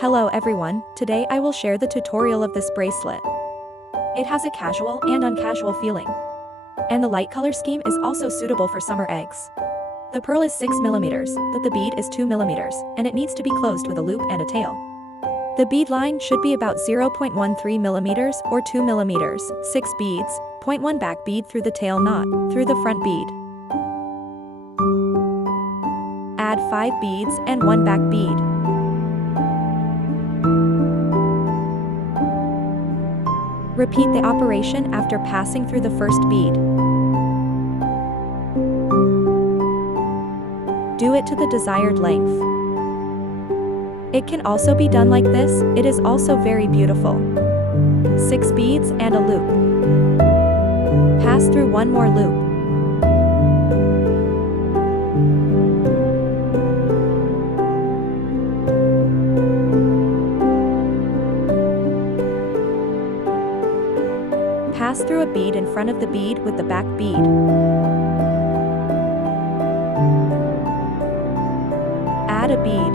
Hello everyone, today I will share the tutorial of this bracelet. It has a casual and uncasual feeling. And the light color scheme is also suitable for summer eggs. The pearl is 6mm, the bead is 2mm, and it needs to be closed with a loop and a tail. The bead line should be about 0.13mm or 2mm, 6 beads, 0.1 back bead through the tail knot, through the front bead. Add 5 beads and 1 back bead. Repeat the operation after passing through the first bead. Do it to the desired length. It can also be done like this, it is also very beautiful. 6 beads and a loop. Pass through one more loop. Pass through a bead in front of the bead with the back bead. Add a bead.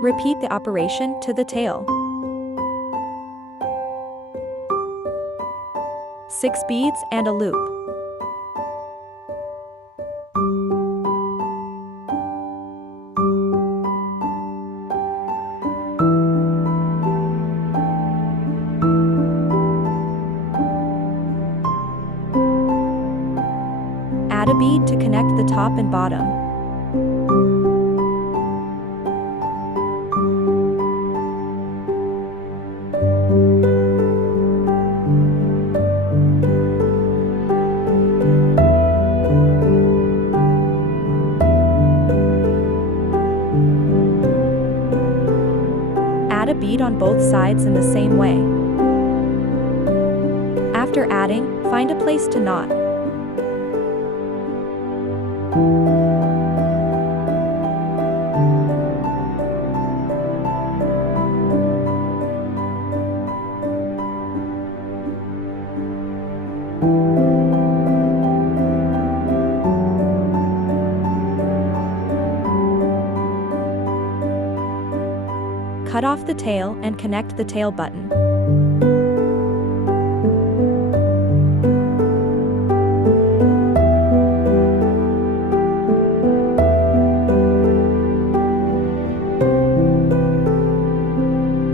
Repeat the operation to the tail. 6 beads and a loop. Add a bead to connect the top and bottom. Add a bead on both sides in the same way. After adding, find a place to knot. Cut off the tail and connect the tail button.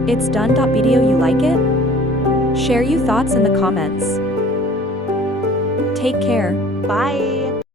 It's done. Video, you like it? Share your thoughts in the comments. Take care. Bye.